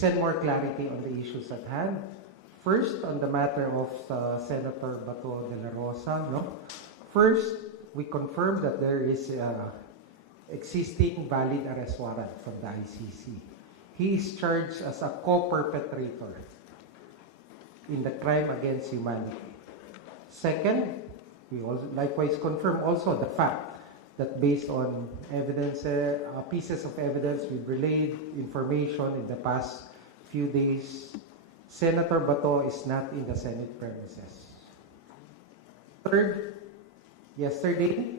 present more clarity on the issues at hand. First, on the matter of Senator Bato de la Rosa. First, we confirm that there is existing valid arrest warrant from the ICC. He is charged as a co-perpetrator in the crime against humanity. Second, we also likewise confirm also the fact that based on evidence, pieces of evidence we've relayed information in the past few days, Senator Bato is not in the Senate premises. Third, yesterday,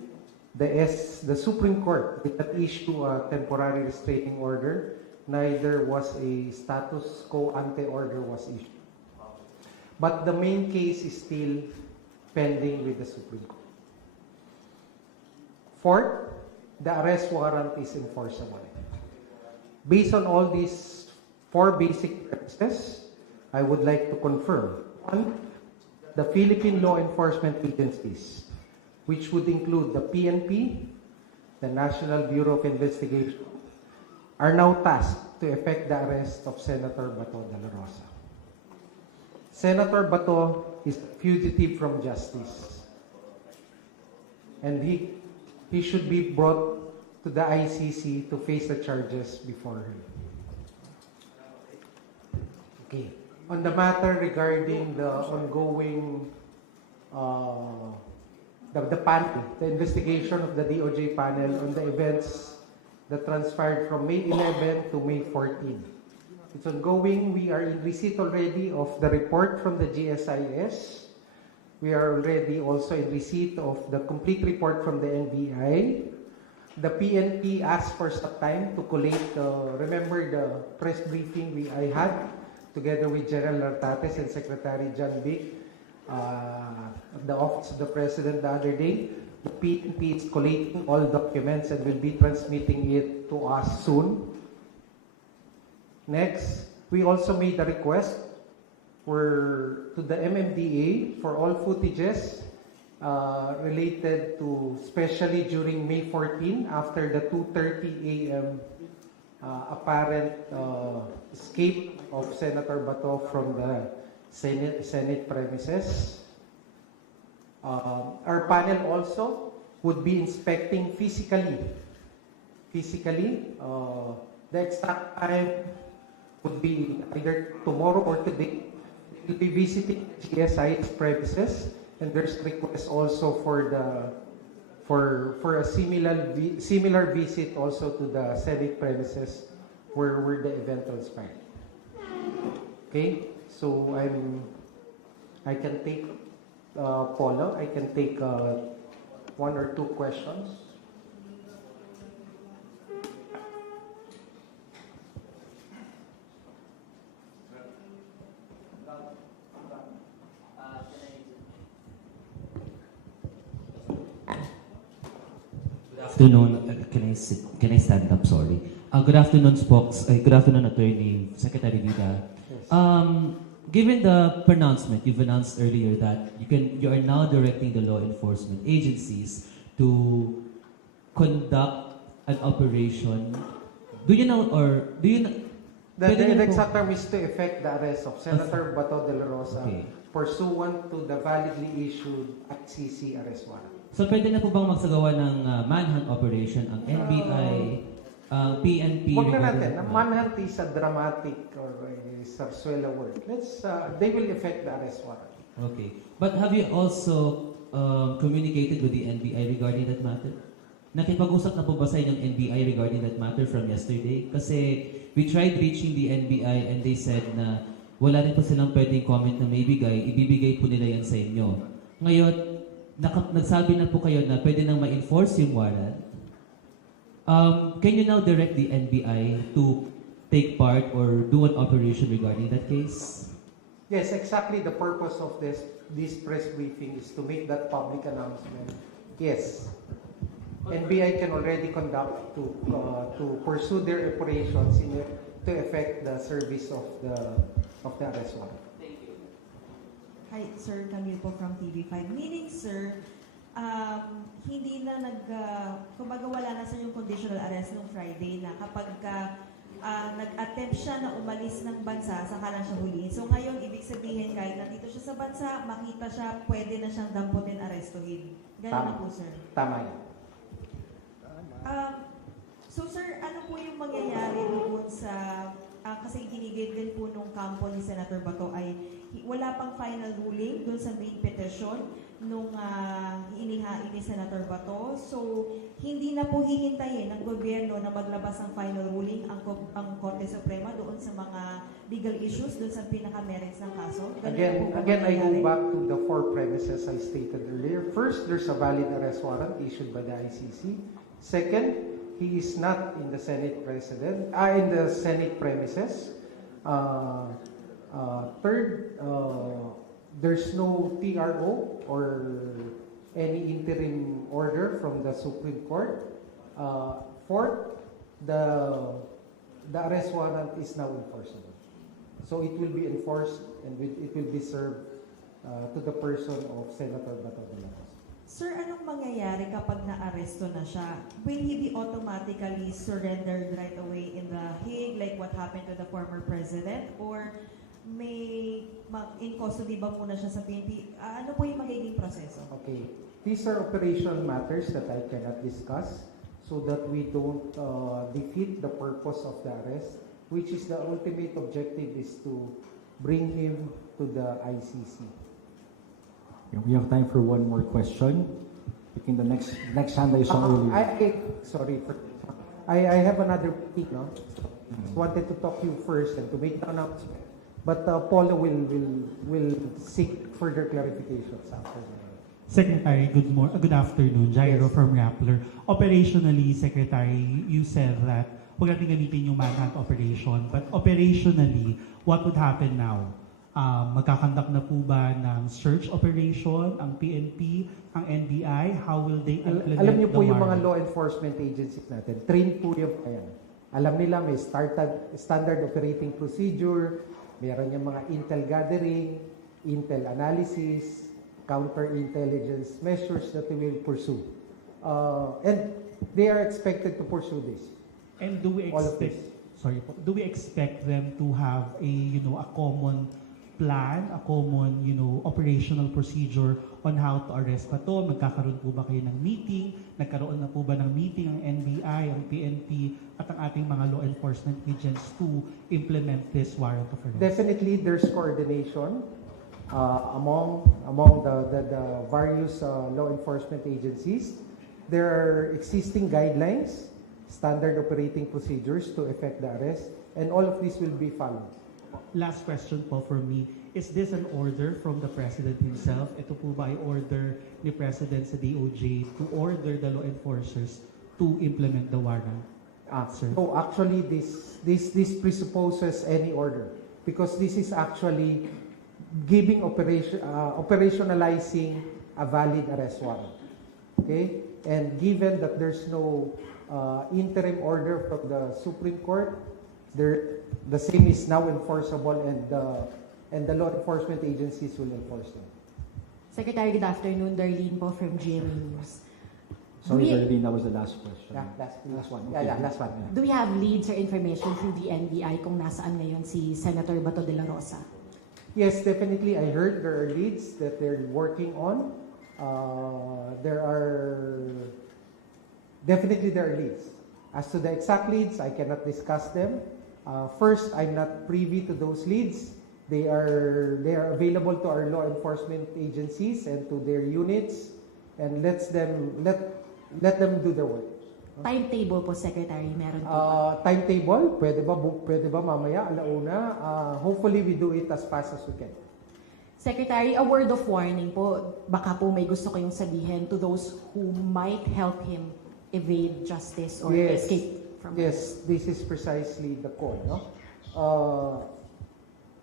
the Supreme Court did not issue a temporary restraining order. Neither was a status quo ante order was issued. But the main case is still pending with the Supreme Court. Fourth, the arrest warrant is enforceable. Based on all these four basic premises, I would like to confirm. One, the Philippine law enforcement agencies, which would include the PNP, the National Bureau of Investigation, are now tasked to effect the arrest of Senator Bato de la Rosa. Senator Bato is a fugitive from justice, and he should be brought to the ICC to face the charges before him. Okay. On the matter regarding the ongoing the panel, the investigation of the DOJ panel on the events that transpired from May 11 to May 14. It's ongoing. We are in receipt already of the report from the GSIS. We are already also in receipt of the complete report from the NBI. The PNP asked for some time to collate, remember the press briefing I had together with General Nartates and Secretary John Vic at the Office of the President the other day. The PNP is collating all documents and will be transmitting it to us soon. Next, we also made a request to the MMDA for all footages related to, especially during May 14, after the 2:30 a.m. Apparent escape of Senator Bato from the Senate premises. Our panel also would be inspecting physically. The exact time would be either tomorrow or today. We'll be visiting GSI's premises, and there's request also for a similar visit also to the Senate premises where the event transpired. Okay, so I can take Paulo. I can take one or two questions. Good afternoon. Can I stand up? Sorry. Good afternoon, Spokes. Good afternoon, Attorney Secretary Vida. Yes. Given the pronouncement you've announced earlier that you are now directing the law enforcement agencies to conduct an operation, do you know? The exact term is to effect the arrest of Senator Bato de la Rosa pursuant to the validly issued ICC arrest warrant. So pwede na po bang magsagawa ng manhunt operation ang NBI, PNP? Huwag na natin. Manhunt is a dramatic or a sarsuela word. They will effect the arrest warrant. Okay. But have you also communicated with the NBI regarding that matter? Nakipag-usap na po ba sa inyong NBI regarding that matter from yesterday? Kasi we tried reaching the NBI and they said na wala rin po silang pwedeng comment na may ibibigay po nila yan sa inyo. Ngayon, nagsabi na po kayo na pwede nang ma-enforce yung warrant. Can you now direct the NBI to take part or do an operation regarding that case? Yes, exactly the purpose of this press briefing is to make that public announcement. Yes. NBI can already conduct to pursue their operations to effect the service of the arrest warrant. Thank you. Hi, Sir Camille po from TV5. Meaning, sir, hindi na kumbaga wala na sa yung conditional arrest nung Friday na kapag nag-attempt siya na umalis ng bansa, saka lang siya huliin. So ngayon, ibig sabihin, kahit nandito siya sa bansa, makita siya, pwede na siyang damputin, arestuhin. Ganun na po, sir. Tama yan. So sir, ano po yung mangyayari doon sa, kasi ginigit din po nung kampo ni Senator Bato ay wala pang final ruling doon sa main petition nung inihain ni Senator Bato. So hindi na po hihintayin ng gobyerno na maglabas ng final ruling ang Korte Suprema doon sa mga legal issues, doon sa pinaka-merits ng kaso. Ganun Again, I go mangyayari. back to the four premises I stated earlier. First, there's a valid arrest warrant issued by the ICC. Second, he is not in the Senate premises. Third, there's no TRO or any interim order from the Supreme Court. Fourth, the arrest warrant is now enforceable. So it will be enforced and it will be served to the person of Senator Bato de la Rosa. Sir, anong mangyayari kapag na-aresto na siya? Will he be automatically surrendered right away in The Hague like what happened to the former president? Or may in custody ba muna siya sa PNP? Ano po yung magiging proseso? Okay. These are operational matters that I cannot discuss so that we don't defeat the purpose of the arrest, which is the ultimate objective is to bring him to the ICC. We have time for one more question. Picking the next hand I saw earlier. I have another thing, no? Wanted to talk to you first and to make the announcement. But Paula will seek further clarifications after that. Secretary, good afternoon. Jairo from Rappler. Operationally, Secretary, you said that huwag natin gamitin yung manhunt operation. But operationally, what would happen now? Magkakandak na po ba ng search operation, ang PNP, ang NBI? How will they implement Alam niyo po the yung mga warrant? law enforcement agencies natin, train po yung yan. Alam nila may standard operating procedure, meron yung mga intel gathering, intel analysis, counter-intelligence measures that they will pursue. And they are expected to pursue this. And do we All of expect, this. do we expect them to have a common plan, a common, operational procedure on how to arrest pa to? Magkakaroon po ba kayo ng meeting? Nagkaroon na po ba ng meeting ang NBI, ang PNP, at ang ating mga law enforcement agents to implement this warrant of arrest? Definitely, there's coordination among the various law enforcement agencies. There are existing guidelines, standard operating procedures to effect the arrest, and all of this will be followed. Last question po for me. Is this an order from the President himself? Ito po ba ay order ni President sa DOJ to order the law enforcers to implement the warrant? Sir? So actually, this presupposes any order because this is actually giving operationalizing a valid arrest warrant. Okay, and given that there's no interim order from the Supreme Court, the same is now enforceable, and the law enforcement agencies will enforce them. Secretary, good afternoon. Darlene po from GMA News. Sorry, Do we- Darlene, that was the last question. Yeah, Last one. Yeah, last one. Do we have leads or information through the NBI kung nasaan ngayon si Senator Bato de la Rosa? Yes, definitely. I heard there are leads that they're working on. There are leads. As to the exact leads, I cannot discuss them. First, I'm not privy to those leads. They are available to our law enforcement agencies and to their units, and let them do their work. Timetable po, Secretary, meron po ba? Timetable, pwede ba mamaya, alauna? Hopefully, we do it as fast as we can. Secretary, a word of warning po. Baka po may gusto kayong sabihin to those who might help him evade justice or Yes. escape from Yes, this is precisely the call. No?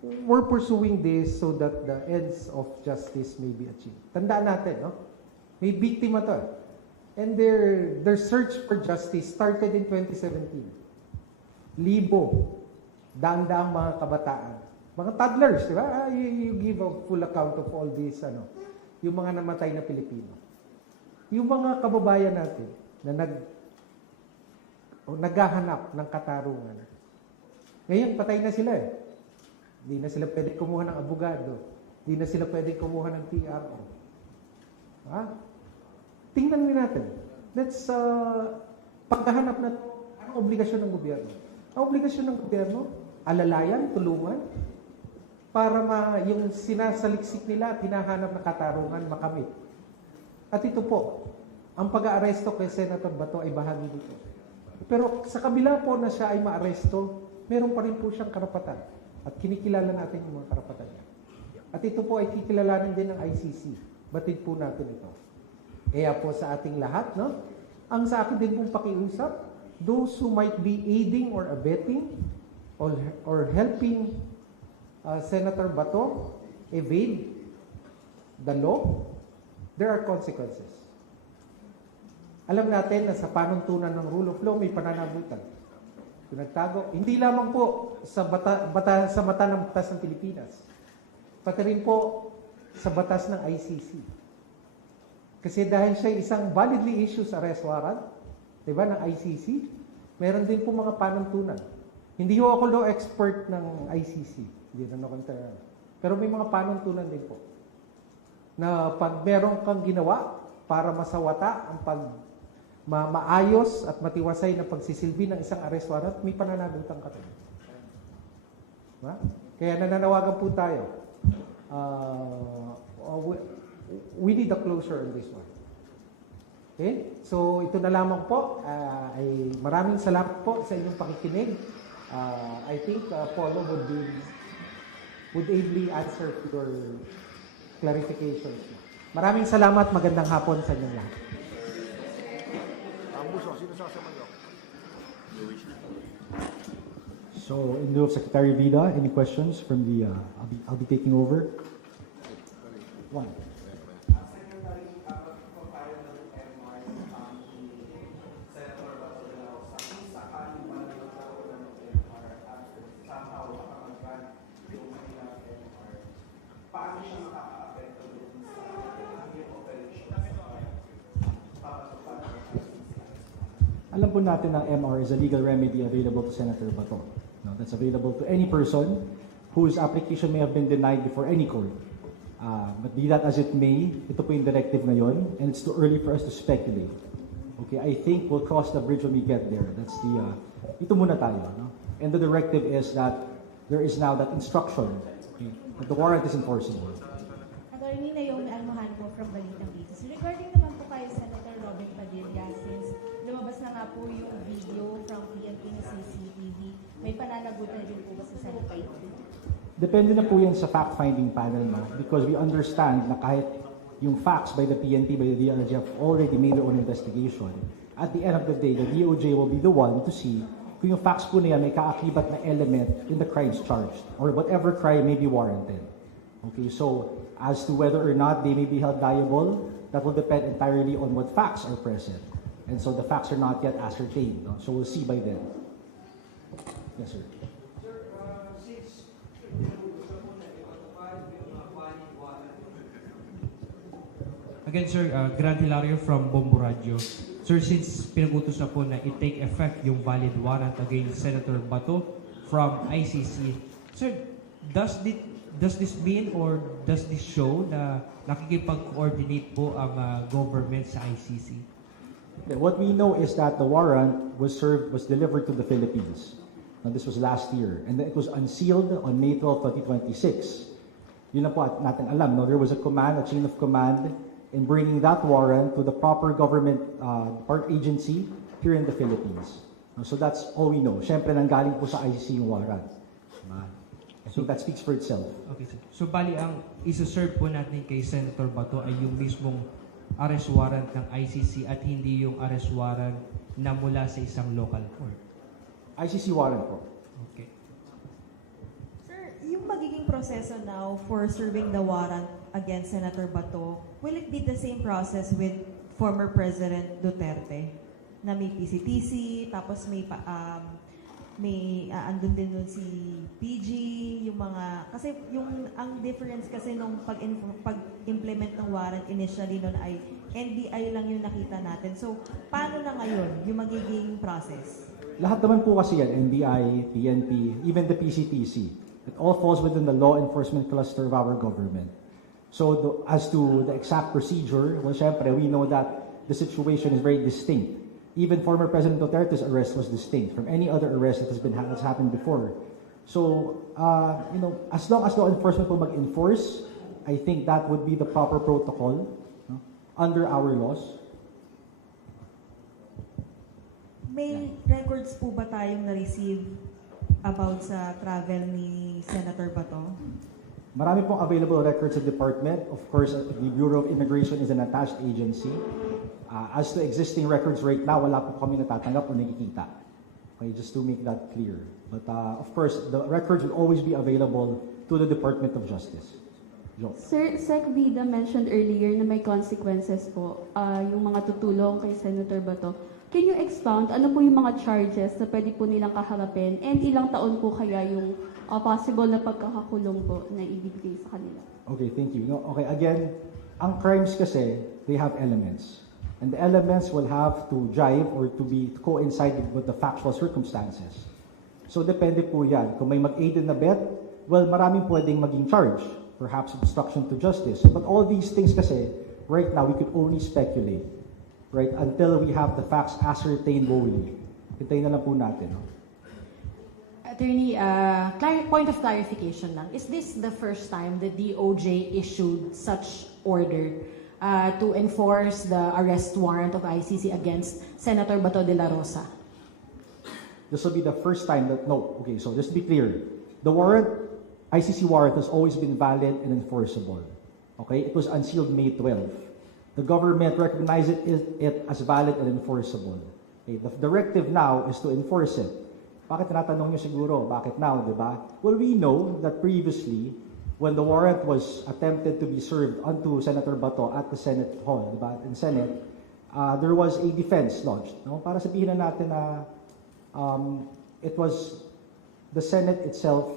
We're pursuing this so that the ends of justice may be achieved. Tandaan natin, no? May biktima to. And their search for justice started in 2017. Libo, daang-daang mga kabataan. Mga toddlers, di ba? You give a full account of all these, yung mga namatay na Pilipino. Yung mga kababayan natin na naghahanap ng katarungan, Ngayon, patay na sila eh. Hindi na sila pwede kumuha ng abogado. Hindi na sila pwede kumuha ng TRO. Ha? Tingnan din natin. Let's pagkahanap na anong obligasyon ng gobyerno. Ang obligasyon ng gobyerno, alalayan, tulungan, para yung sinasaliksik nila at hinahanap na katarungan makamit. At ito po, ang pag-aaresto kay Senator Bato ay bahagi dito. Pero sa kabila po na siya ay maaresto, meron pa rin po siyang karapatan. At kinikilala natin yung mga karapatan niya. At ito po ay kikilalanin din ng ICC. Batid po natin ito. Kaya po sa ating lahat, no? Ang sa akin din pong pakiusap, those who might be aiding or abetting or helping Senator Bato evade the law, there are consequences. Alam natin na sa panuntunan ng rule of law may pananagutan. Pinagtago, hindi lamang po sa sa mata ng batas ng Pilipinas, pati rin po sa batas ng ICC. Kasi dahil siya isang validly issued arrest warrant, diba, ng ICC, meron din po mga panuntunan. Hindi ho ako law expert ng ICC. Hindi na nakontra. Pero may mga panuntunan din po. Na pag meron kang ginawa para masawata ang maayos at matiwasay na pagsisilbi ng isang arrest warrant, may pananagutan ka rin. Diba? Kaya nananawagan po tayo. We need a closure on this one. Okay? So, ito na lamang po. Ay maraming salamat po sa inyong pakikinig. I think Paulo would ably answer to your clarifications. Maraming salamat. Magandang hapon sa inyong lahat. So, in lieu of Secretary Vida, any questions from the, I'll be taking over. One. Alam po natin na MR is a legal remedy available to Senator Bato. No, that's available to any person whose application may have been denied before any court. But be that as it may, ito po yung directive ngayon, and it's too early for us to speculate. Okay, I think we'll cross the bridge when we get there. That's the, ito muna tayo. No? And the directive is that there is now that instruction, okay, that the warrant is enforceable. Attorney Naomi Almohanco from Balitang Business. Regarding naman po kay Senator Robin Padilla, since lumabas na nga po yung video from PNP na CCTV, may pananagutan din po ba sa Senator? Depende na po yan sa fact-finding panel, ma, because we understand na kahit yung facts by the PNP, by the DOJ have already made their own investigation. At the end of the day, the DOJ will be the one to see kung yung facts po na yan may kaakibat na element in the crimes charged or whatever crime may be warranted. Okay, so as to whether or not they may be held liable, that will depend entirely on what facts are present. And so the facts are not yet ascertained. No? So we'll see by then. Yes, sir. Again, sir, Grant Hilario from Bombo Radio. Sir, since pinag-utos na po na i-take effect yung valid warrant against Senator Bato from ICC, sir, does this mean or does this show na nakikipag-coordinate po ang government sa ICC? What we know is that the warrant was delivered to the Philippines. Now, this was last year. And then it was unsealed on May 12, 2026. Yun na po natin alam. No? There was a chain of command in bringing that warrant to the proper government agency here in the Philippines. So that's all we know. Siyempre, nanggaling po sa ICC yung warrant. I think that speaks for itself. Okay, sir. So, bali, ang isa-serve po natin kay Senator Bato ay yung mismong arrest warrant ng ICC at hindi yung arrest warrant na mula sa isang local court. ICC warrant po. Okay. Sir, yung magiging proseso now for serving the warrant against Senator Bato, will it be the same process with former President Duterte? Na may PCTC, tapos andun din nun si PG, yung mga, kasi ang difference kasi nung pag-implement ng warrant initially nun ay NBI lang yung nakita natin. So, paano na ngayon yung magiging process? lahat naman po kasi yan, NBI, PNP, even the PCTC, it all falls within the law enforcement cluster of our government. So as to the exact procedure, well, syempre, we know that the situation is very distinct. Even former President Duterte's arrest was distinct from any other arrest that has happened before. So, as long as law enforcement will mag-enforce, I think that would be the proper protocol, no, under our laws. May records po ba tayong na-receive about sa travel ni Senator Bato? Marami pong available records sa department. Of course, the Bureau of Immigration is an attached agency. As to existing records right now, wala po kami natatanggap o nakikita. Okay, just to make that clear. But of course, the records will always be available to the Department of Justice. Jo. Sir, Sec Vida mentioned earlier na may consequences po yung mga tutulong kay Senator Bato. Can you expound ano po yung mga charges na pwede po nilang kaharapin and ilang taon po kaya yung possible na pagkakakulong po na ibigay sa kanila? Okay, thank you. No, okay, again, ang crimes kasi, they have elements. And the elements will have to jive or to coincide with the factual circumstances. So depende po yan. Kung may mag-aid and abet, well, maraming pwedeng maging charge. Perhaps obstruction to justice. But all these things kasi, right now, we could only speculate. Right? Until we have the facts ascertained wholly. Hintayin na lang po natin. No? Attorney, point of clarification lang. Is this the first time the DOJ issued such order to enforce the arrest warrant of ICC against Senator Bato de la Rosa? This will be the first time that, no, okay, so just to be clear, the warrant, ICC warrant has always been valid and enforceable. Okay, it was unsealed May 12. The government recognized it as valid and enforceable. Okay, the directive now is to enforce it. Bakit tinatanong nyo siguro, bakit now, di ba? Well, we know that previously, when the warrant was attempted to be served onto Senator Bato at the Senate Hall, di ba, in Senate, there was a defense lodged. No? Para sabihin na natin na it was the Senate itself,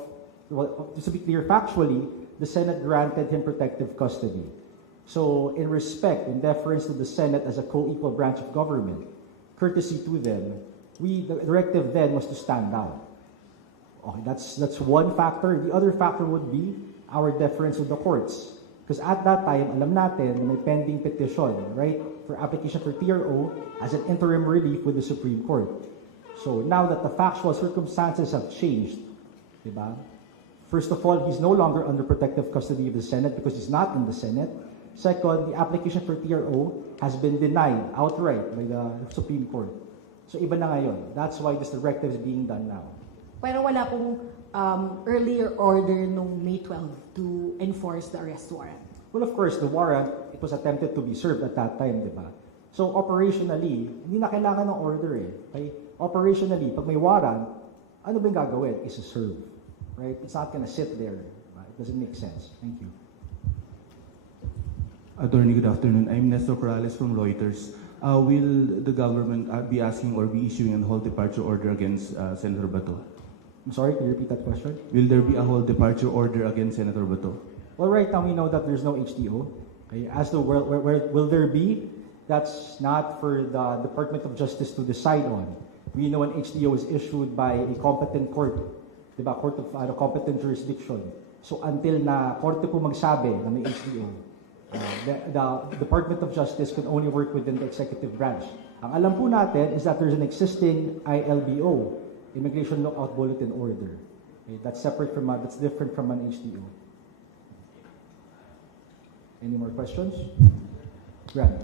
well, just to be clear, factually, the Senate granted him protective custody. So, in respect, in deference to the Senate as a co-equal branch of government, courtesy to them, the directive then was to stand down. Okay, that's one factor. The other factor would be our deference to the courts. Because at that time, alam natin na may pending petition, right, for application for TRO as an interim relief with the Supreme Court. So now that the factual circumstances have changed, diba? First of all, he's no longer under protective custody of the Senate because he's not in the Senate. Second, the application for TRO has been denied outright by the Supreme Court. So iba na ngayon. That's why this directive is being done now. Pero wala pong earlier order nung May 12 to enforce the arrest warrant. Well, of course, the warrant, it was attempted to be served at that time, di ba? So operationally, hindi na kailangan ng order eh. Okay? Operationally, pag may warrant, ano ba yung gagawin? Is to serve. Right? It's not gonna sit there. Right? It doesn't make sense. Thank you. Attorney, good afternoon. I'm Nestor Corrales from Reuters. Will the government be asking or be issuing a whole departure order against Senator Bato? I'm sorry, can you repeat that question? Will there be a whole departure order against Senator Bato? Well, right now we know that there's no HTO. Okay? As to where will there be, that's not for the Department of Justice to decide on. We know an HTO is issued by a competent court, diba? Court of competent jurisdiction. So until na korte po magsabi na may HTO, the Department of Justice can only work within the executive branch. Ang alam po natin is that there's an existing ILBO, Immigration Lookout Bulletin Order. Okay, that's separate from that's different from an HTO. Any more questions? Grant.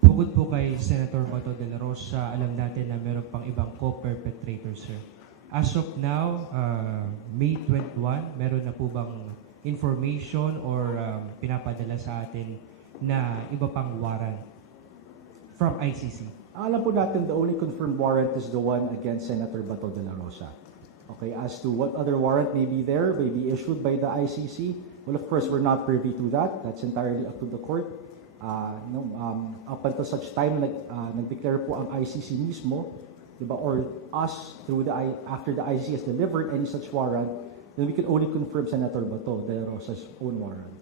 Bukod po kay Senator Bato de la Rosa, alam natin na meron pang ibang co-perpetrators, sir. As of now, May 21, meron na po bang information or pinapadala sa atin na iba pang warrant from ICC? Alam po natin, the only confirmed warrant is the one against Senator Bato de la Rosa. Okay, as to what other warrant may be there, may be issued by the ICC, well, of course, we're not privy to that. That's entirely up to the court. Up until such time, nag-declare po ang ICC mismo, diba, or us through after the ICC has delivered any such warrant, then we can only confirm Senator Bato de la Rosa's own warrant.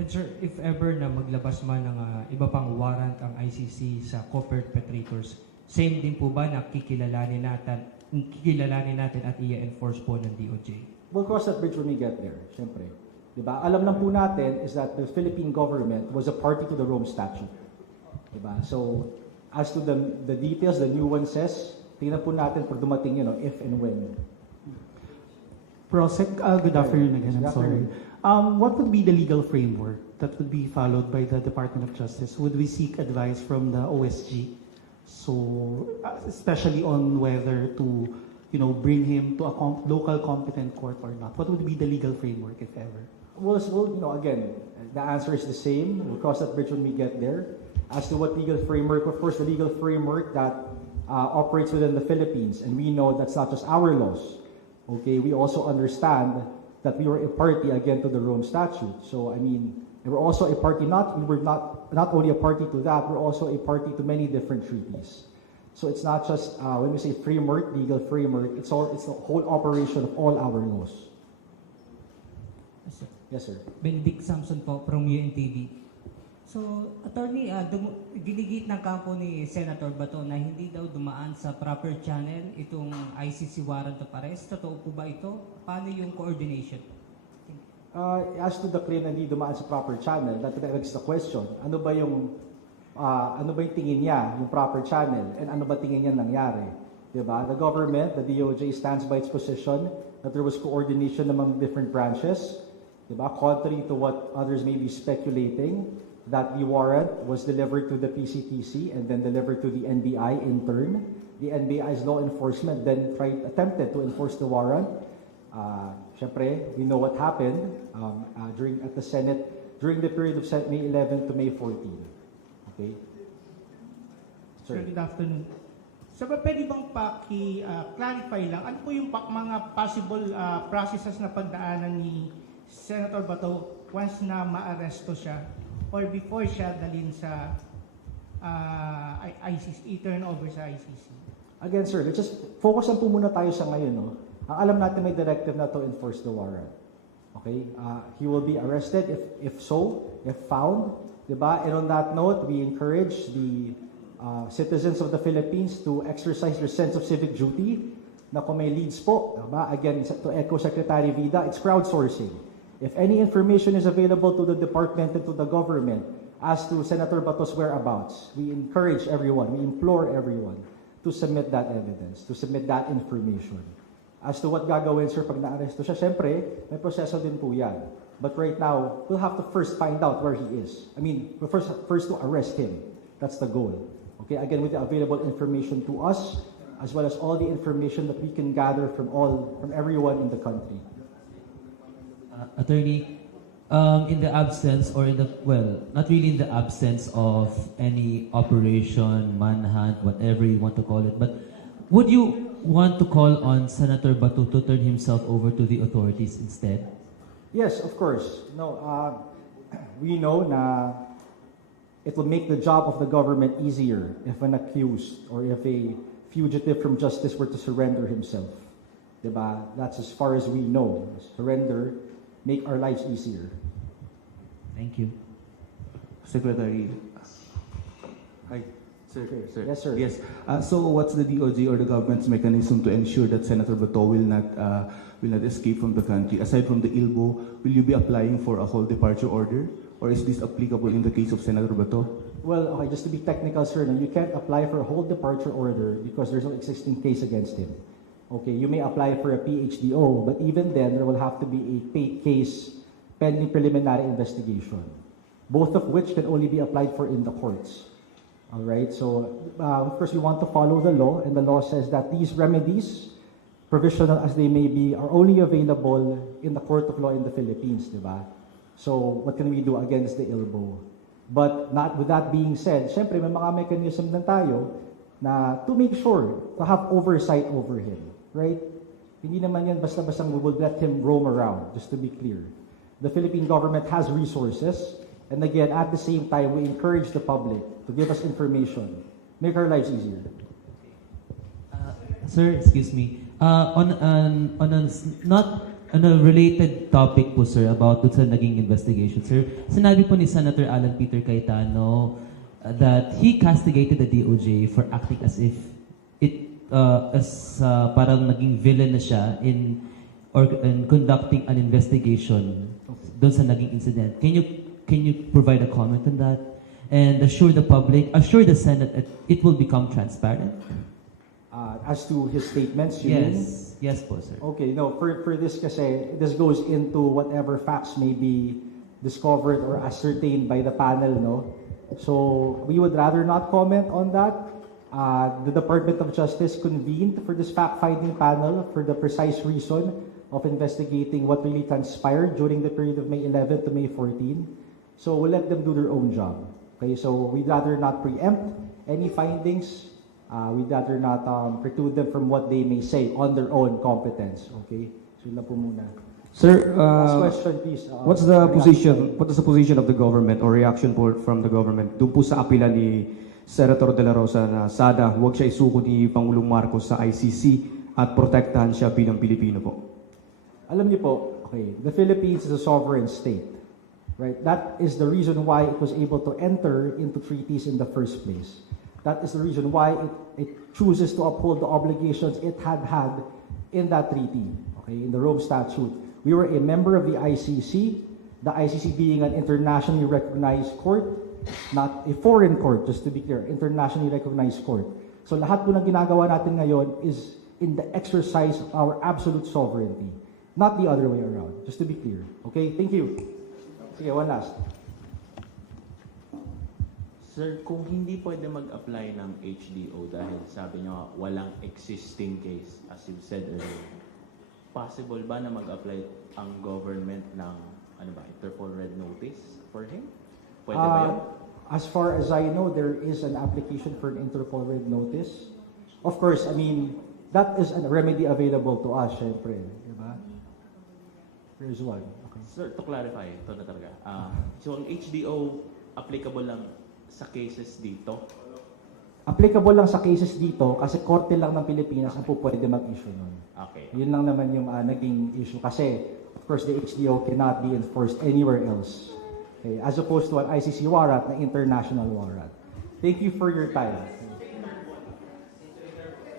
And sir, if ever na maglabas man ng iba pang warrant ang ICC sa co-perpetrators, same din po ba na kikilalanin natin at i-enforce po ng DOJ? We'll cross that bridge when we get there, syempre. Diba? Alam lang po natin is that the Philippine government was a party to the Rome Statute. Diba? So, as to the details, the nuances, tingnan po natin pag dumating, if and when. Prosec, good afternoon again, Good I'm sorry. afternoon. What would be the legal framework that would be followed by the Department of Justice? Would we seek advice from the OSG? So, especially on whether to, bring him to a local competent court or not. What would be the legal framework, if ever? Well, again, the answer is the same. We'll cross that bridge when we get there. As to what legal framework, of course, the legal framework that operates within the Philippines, and we know that's not just our laws. Okay, we also understand that we were a party again to the Rome Statute. So, we're also a party. We're not only a party to that. We're also a party to many different treaties. So it's not just when we say framework, legal framework. It's the whole operation of all our laws. Yes, sir. Benedict Samson po from UNTV. So, attorney, ginigit ng kampo ni Senator Bato na hindi daw dumaan sa proper channel itong ICC warrant of arrest. Totoo po ba ito? Paano yung coordination? As to the claim na hindi dumaan sa proper channel, that begs the question. Ano ba yung tingin niya, yung proper channel, and ano ba tingin niya nangyari? Diba? The government, the DOJ stands by its position that there was coordination among different branches. Diba? Contrary to what others may be speculating, that the warrant was delivered to the PCTC and then delivered to the NBI in turn. The NBI's law enforcement then attempted to enforce the warrant. Syempre, we know what happened at the Senate during the period of May 11 to May 14. Okay? Sir, good afternoon. So, pwede bang clarify lang, ano po yung mga possible processes na pagdaanan ni Senator Bato once na ma-aresto siya or before siya dalhin sa ICC, turn over sa ICC? Again, sir, let's just focus lang po muna tayo sa ngayon. No? Ang alam natin may directive na to enforce the warrant. Okay? He will be arrested if found. Diba? And on that note, we encourage the citizens of the Philippines to exercise their sense of civic duty na kung may leads po. Diba? Again, to echo Secretary Vida, it's crowdsourcing. If any information is available to the department and to the government as to Senator Bato's whereabouts, we encourage everyone, we implore everyone to submit that evidence, to submit that information. As to what gagawin, sir, pag na-aresto siya, syempre, may proseso din po yan. But right now, we'll have to first find out where he is. First to arrest him. That's the goal. Okay, again, with the available information to us, as well as all the information that we can gather from everyone in the country. Attorney, in the absence not really in the absence of any operation, manhunt, whatever you want to call it, but would you want to call on Senator Bato to turn himself over to the authorities instead? Yes, of course. No, we know na it will make the job of the government easier if an accused or if a fugitive from justice were to surrender himself. Diba? That's as far as we know. Surrender, make our lives easier. Thank you. Secretary. Hi. Sir. Yes, sir. Yes. So what's the DOJ or the government's mechanism to ensure that Senator Bato will not escape from the country? Aside from the ILBO, will you be applying for a whole departure order? Or is this applicable in the case of Senator Bato? Well, okay, just to be technical, sir, no, you can't apply for a whole departure order because there's no existing case against him. Okay, you may apply for a PHDO, but even then, there will have to be a case pending preliminary investigation, both of which can only be applied for in the courts. All right, so of course, we want to follow the law, and the law says that these remedies, provisional as they may be, are only available in the court of law in the Philippines, diba? So what can we do against the ILBO? But not with that being said, syempre may mga mechanism din tayo na to make sure to have oversight over him, right? Hindi naman yan basta-basta we will let him roam around, just to be clear. The Philippine government has resources, and again, at the same time, we encourage the public to give us information, make our lives easier. Sir, excuse me. On a not related topic po, sir, about dun sa naging investigation, sir. Sinabi po ni Senator Alan Peter Cayetano that he castigated the DOJ for acting as if parang naging villain na siya in conducting an investigation dun sa naging incident. Can you provide a comment on that and assure the public, assure the Senate that it will become transparent? As to his statements, you mean? Yes po, sir. Okay, no, for this kasi, this goes into whatever facts may be discovered or ascertained by the panel, no? So, we would rather not comment on that. The Department of Justice convened for this fact-finding panel for the precise reason of investigating what really transpired during the period of May 11 to May 14. So, we'll let them do their own job. Okay, so we'd rather not preempt any findings. We'd rather not preclude them from what they may say on their own competence. Okay? So yun lang po muna. Sir, last question, please. What is the position of the government or reaction from the government doon po sa apela ni Senator De La Rosa na sana huwag siya isuko ni Pangulong Marcos sa ICC at protektahan siya bilang Pilipino po? Alam niyo po, okay, the Philippines is a sovereign state. Right? That is the reason why it was able to enter into treaties in the first place. That is the reason why it chooses to uphold the obligations it had in that treaty, okay, in the Rome Statute. We were a member of the ICC being an internationally recognized court, not a foreign court, just to be clear, internationally recognized court. So lahat po ng ginagawa natin ngayon is in the exercise of our absolute sovereignty, not the other way around, just to be clear. Okay, thank you. Sige, one last. Sir, kung hindi pwede mag-apply ng HDO dahil sabi nyo walang existing case, as you said earlier, possible ba na mag-apply ang government ng Interpol Red Notice for him? Pwede ba yun? As far as I know, there is an application for an Interpol Red Notice. Of course, I mean, that is a remedy available to us, syempre. Diba? There is one. Okay. Sir, to clarify, ito na talaga. So, ang HDO applicable lang sa cases dito? Applicable lang sa cases dito kasi korte lang ng Pilipinas ang po pwede mag-issue nun. Okay. Yun lang naman yung naging issue kasi, of course, the HDO cannot be enforced anywhere else. Okay? As opposed to an ICC warrant na international warrant. Thank you for your time.